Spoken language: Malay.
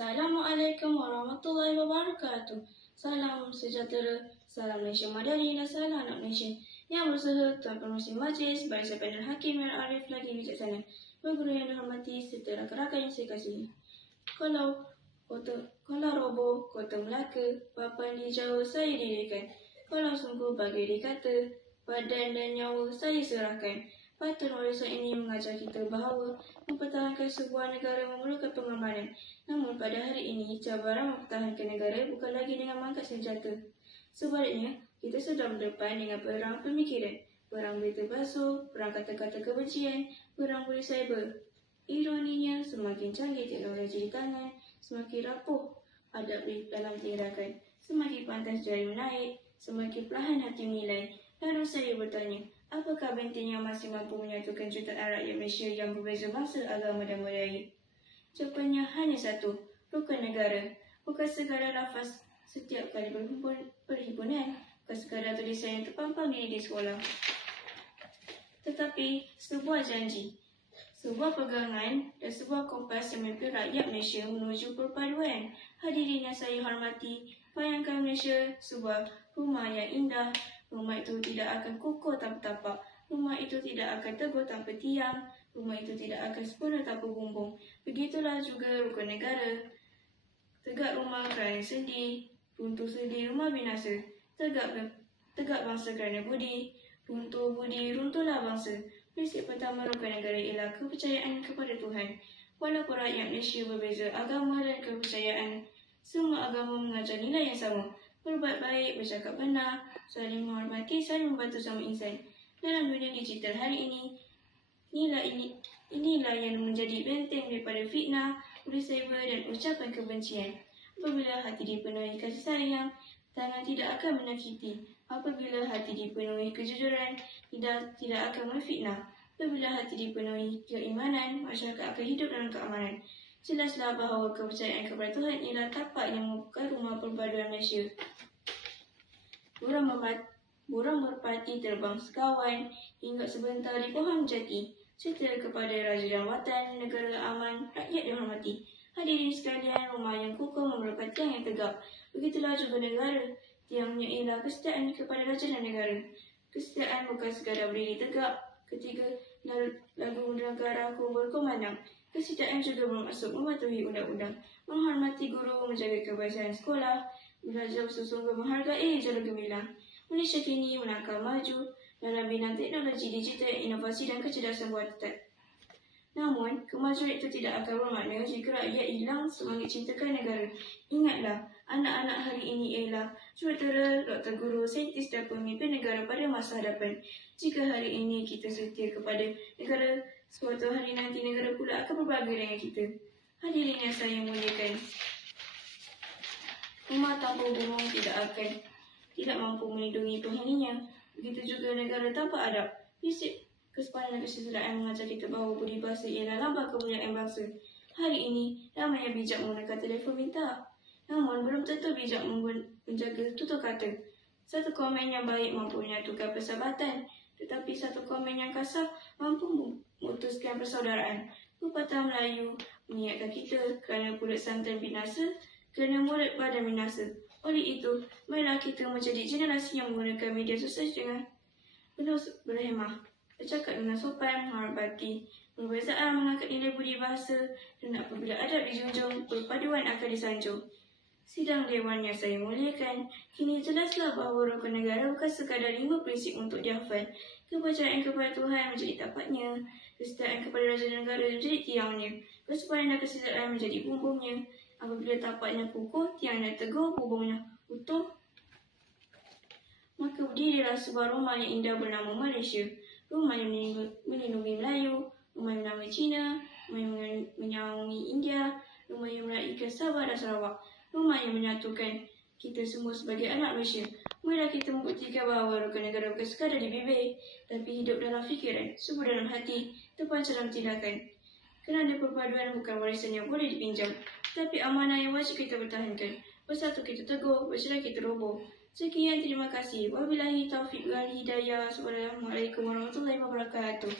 Assalamualaikum warahmatullahi wabarakatuh. Salam sejahtera, salam Malaysia Madani dan salam anak Malaysia. Yang berusaha Tuan Pengerusi Majlis, Barisan Panel Hakim yang arif lagi bijaksana, berguru yang dihormati serta rakan-rakan yang saya kasihi. Kalau roboh Kota Melaka, papan di jauh saya dirikan. Kalau sungguh bagai dikata, badan dan nyawa saya serahkan. Patut warisan ini mengajar kita bahawa mempertahankan sebuah negara memerlukan pengorbanan. Namun pada hari ini, cabaran mempertahankan negara bukan lagi dengan mangkat senjata. Sebaliknya, kita sedang berdepan dengan perang pemikiran, perang berita basuh, perang kata-kata kebencian, perang boleh cyber. Ironinya, semakin canggih teknologi di tangan, semakin rapuh adab dalam tindakan, semakin pantas jari menaik, semakin perlahan hati menilai. Lalu saya bertanya, apakah benteng yang masih mampu menyatukan jutaan rakyat Malaysia yang berbeza bangsa, agama dan budaya? Jawapannya hanya satu, rukun negara. Bukan sekadar lafaz setiap kali perhimpunan, bukan sekadar tulisan yang terpampang di sekolah, tetapi sebuah janji, sebuah pegangan dan sebuah kompas yang memimpin rakyat Malaysia menuju perpaduan. Hadirin yang saya hormati, bayangkan Malaysia sebuah rumah yang indah. Rumah itu tidak akan kokoh tanpa tapak. Rumah itu tidak akan teguh tanpa tiang. Rumah itu tidak akan sempurna tanpa bumbung. Begitulah juga rukun negara. Tegak rumah kerana sendi, runtuh sendi rumah binasa. Tegak bangsa kerana budi, runtuh budi runtuhlah bangsa. Prinsip pertama rukun negara ialah kepercayaan kepada Tuhan. Walaupun rakyat Malaysia berbeza agama dan kepercayaan, semua agama mengajar nilai yang sama. Berbuat baik, bercakap benar, saling menghormati, saling membantu sama insan. Dalam dunia digital hari ini, inilah yang menjadi benteng daripada fitnah, boleh cyber dan ucapan kebencian. Apabila hati dipenuhi kasih sayang, tangan tidak akan menyakiti. Apabila hati dipenuhi kejujuran, tidak akan memfitnah. Apabila hati dipenuhi keimanan, masyarakat akan hidup dalam keamanan. Jelaslah bahawa kepercayaan kepada Tuhan ialah tapak yang membuka rumah perpaduan Malaysia. Burung merpati terbang sekawan, hingga sebentar di pohon jati. Setia kepada raja dan watan, negara aman, rakyat dihormati. Hadirin sekalian, rumah yang kukuh memerlukan tiang yang tegak. Begitulah juga negara. Tiangnya ialah kesetiaan kepada raja dan negara. Kesetiaan bukan sekadar berdiri tegak ketika lagu negaraku berkumandang. Kesetiaan juga bermaksud mematuhi undang-undang, menghormati guru, menjaga kebersihan sekolah, belajar sesungguh menghargai jalan gemilang. Malaysia kini melangkah maju dalam bidang teknologi digital, inovasi dan kecerdasan buatan. Namun, kemajuan itu tidak akan bermakna jika rakyat hilang semangat cintakan negara. Ingatlah, anak-anak hari ini ialah jurutera, doktor, guru, saintis dan pemimpin negara pada masa hadapan. Jika hari ini kita setia kepada negara, suatu hari nanti negara pula akan berbangga dengan kita. Hadirin yang saya muliakan, rumah tanpa burung tidak mampu melindungi penghuninya. Begitu juga negara tanpa adab. Prinsip kesepadan dan kesetaraan mengajar kita bahawa budi bahasa ialah lambang kemuliaan bangsa. Hari ini, ramai yang bijak menggunakan telefon pintar, namun belum tentu bijak menjaga tutur kata. Satu komen yang baik mampu menyatukan persahabatan, tetapi satu komen yang kasar mampu memutuskan persaudaraan. Pepatah Melayu mengingatkan kita, kerana pulut santan binasa, kerana mulut badan binasa. Oleh itu, marilah kita menjadi generasi yang menggunakan media sosial dengan penuh berhemah, bercakap dengan sopan, menghormati perbezaan, mengangkat nilai budi bahasa, dan apabila adab dijunjung, perpaduan akan disanjung. Sidang Dewan yang saya muliakan, kini jelaslah bahawa rukun negara bukan sekadar 5 prinsip untuk dihafal. Kepercayaan kepada Tuhan menjadi tapaknya, kesetiaan kepada raja dan negara menjadi tiangnya, kesepadan dan kesejahteraan menjadi bumbungnya. Apabila tapaknya kukuh, tiangnya teguh, bumbungnya utuh, maka berdirilah sebuah rumah yang indah bernama Malaysia. Rumah yang melindungi Melayu, rumah yang menamai Cina, rumah yang menyayangi India, rumah yang meraihkan Sabah dan Sarawak, rumah yang menyatukan kita semua sebagai anak Malaysia. Marilah kita membuktikan bahawa rukun negara bukan sekadar di bibir, tapi hidup dalam fikiran, subur dalam hati, terpancar dalam tindakan. Kerana perpaduan bukan warisan yang boleh dipinjam, tapi amanah yang wajib kita pertahankan. Bersatu kita teguh, bercerai kita roboh. Sekian, terima kasih. Wabillahi taufiq wal hidayah. Assalamualaikum warahmatullahi wabarakatuh.